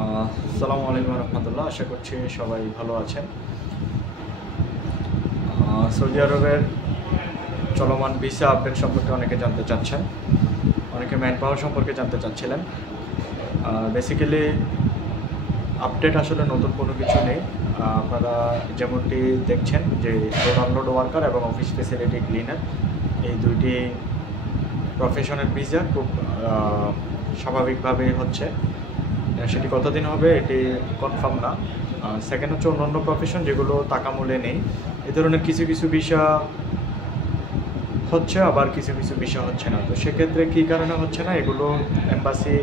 আসসালামু আলাইকুম রহমতুল্লাহ। আশা করছি সবাই ভালো আছেন। সৌদি আরবের চলমান ভিসা আপডেট সম্পর্কে অনেকে জানতে চাচ্ছেন, অনেকে ম্যান পাওয়ার সম্পর্কে জানতে চাচ্ছিলেন। বেসিক্যালি আপডেট আসলে নতুন কোনো কিছু নেই। আপনারা যেমনটি দেখছেন যে লোড আনলোড ওয়ার্কার এবং অফিস ফেসিলিটি ক্লিনার এই দুইটি প্রফেশনের ভিসা খুব স্বাভাবিকভাবেই হচ্ছে। সেটি কতদিন হবে এটি কনফার্ম না। সেকেন্ড হচ্ছে অন্যান্য প্রফেশন যেগুলো টাকা মূল্যে নেই, এ ধরনের কিছু কিছু বিষয় হচ্ছে, আবার কিছু কিছু বিষয় হচ্ছে না। তো সেক্ষেত্রে কী কারণে হচ্ছে না এগুলো এম্বাসি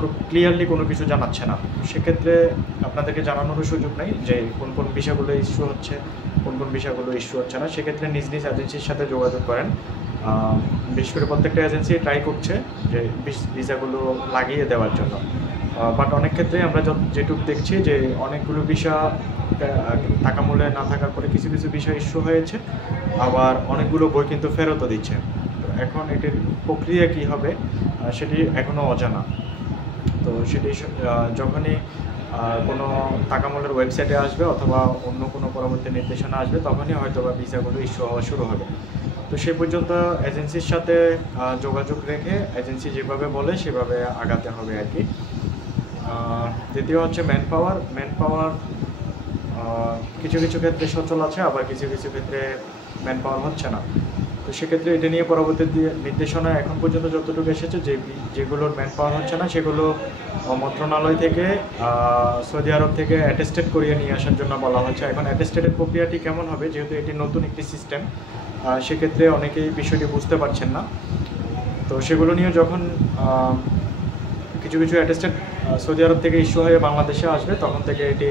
খুব ক্লিয়ারলি কোনো কিছু জানাচ্ছে না। সেক্ষেত্রে আপনাদেরকে জানানোরও সুযোগ নেই যে কোন কোন বিষয়গুলো ইস্যু হচ্ছে, কোন কোন বিষয়গুলো ইস্যু হচ্ছে না। সেক্ষেত্রে নিজ নিজ এজেন্সির সাথে যোগাযোগ করেন। বিশেষ করে প্রত্যেকটা এজেন্সি ট্রাই করছে যে ভিসাগুলো লাগিয়ে দেওয়ার জন্য। বাট অনেক ক্ষেত্রে আমরা যেটুকু দেখছি যে অনেকগুলো বিষয় টাকা মূল্যে না থাকার পরে কিছু কিছু বিষয় ইস্যু হয়েছে, আবার অনেকগুলো বই কিন্তু ফেরতও দিচ্ছে। এখন এটির প্রক্রিয়া কী হবে সেটি এখনও অজানা। তো সেটি যখনই কোনো টাকা মূল্যের ওয়েবসাইটে আসবে অথবা অন্য কোনো পরবর্তী নির্দেশনা আসবে তখনই হয়তো বা ভিসাগুলো ইস্যু হওয়া শুরু হবে। তো সেই পর্যন্ত এজেন্সির সাথে যোগাযোগ রেখে এজেন্সি যেভাবে বলে সেভাবে আগাতে হবে আর কি। দ্বিতীয় হচ্ছে ম্যান পাওয়ার কিছু কিছু ক্ষেত্রে সচল আছে, আবার কিছু কিছু ক্ষেত্রে ম্যান পাওয়ার হচ্ছে না। তো সেক্ষেত্রে এটা নিয়ে পরবর্তী নির্দেশনা এখন পর্যন্ত যতটুকু এসেছে যেগুলোর ম্যান পাওয়ার হচ্ছে না সেগুলো মন্ত্রণালয় থেকে সৌদি আরব থেকে অ্যাটেস্টেড করিয়ে নিয়ে আসার জন্য বলা হচ্ছে। এখন অ্যাটেস্টেডের প্রক্রিয়াটি কেমন হবে, যেহেতু এটি নতুন একটি সিস্টেম, সেক্ষেত্রে অনেকেই বিষয়টি বুঝতে পারছেন না। তো সেগুলো নিয়ে যখন কিছু কিছু অ্যাটেস্টেড সৌদি আরব থেকে ইস্যু হয়ে বাংলাদেশে আসবে তখন থেকে এটি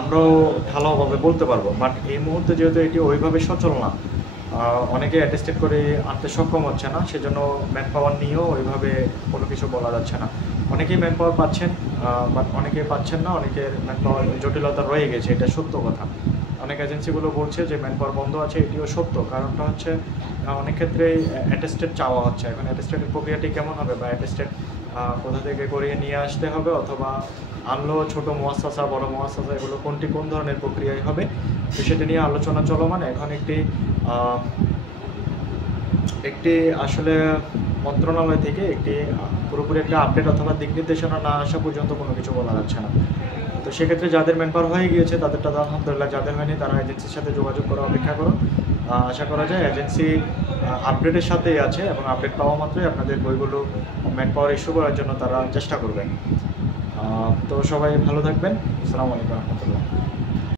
আমরাও ঢালাওভাবে বলতে পারবো। বাট এই মুহূর্তে যেহেতু এটি ওইভাবে সচল না, অনেকে অ্যাটেস্টেড করে আনতে সক্ষম হচ্ছে না, সেজন্য ম্যান পাওয়ার নিয়েও ওইভাবে কোনো কিছু বলা যাচ্ছে না। অনেকেই ম্যান পাওয়ার পাচ্ছেন, বাট অনেকে পাচ্ছেন না, অনেকের ম্যান পাওয়ার জটিলতা রয়ে গেছে, এটা সত্য কথা। অনেক এজেন্সিগুলো বলছে যে ম্যান পাওয়ার বন্ধ আছে, এটিও সত্য। কারণটা হচ্ছে অনেক ক্ষেত্রেই অ্যাটেস্টেড চাওয়া হচ্ছে। এখন অ্যাটেস্টেডের প্রক্রিয়াটি কেমন হবে, বা অ্যাটেস্টেড কোথা থেকে করিয়ে নিয়ে আসতে হবে, অথবা আনলো ছোটো মুয়াসসাসা বড় মুয়াসসাসা, এগুলো কোন ধরনের প্রক্রিয়ায় হবে, তো সেটা নিয়ে আলোচনা চলমান। এখন একটি আসলে মন্ত্রণালয় থেকে পুরোপুরি একটা আপডেট অথবা দিক নির্দেশনা না আসা পর্যন্ত কোনো কিছু বলা যাচ্ছে না। তো সেক্ষেত্রে যাদের ম্যান পাওয়ার হয়ে গিয়েছে তাদেরটা তো আলহামদুলিল্লাহ, যাদের হয়নি তারা এজেন্সির সাথে যোগাযোগ করা অপেক্ষা করুন। আশা করা যায় এজেন্সি আপডেটের সাথেই আছে, এবং আপডেট পাওয়া মাত্রই আপনাদের বইগুলো ম্যান পাওয়ার ইস্যু করার জন্য তারা চেষ্টা করবেন। তো সবাই ভালো থাকবেন। আসসালামু আলাইকুম রহমতুল্লাহ।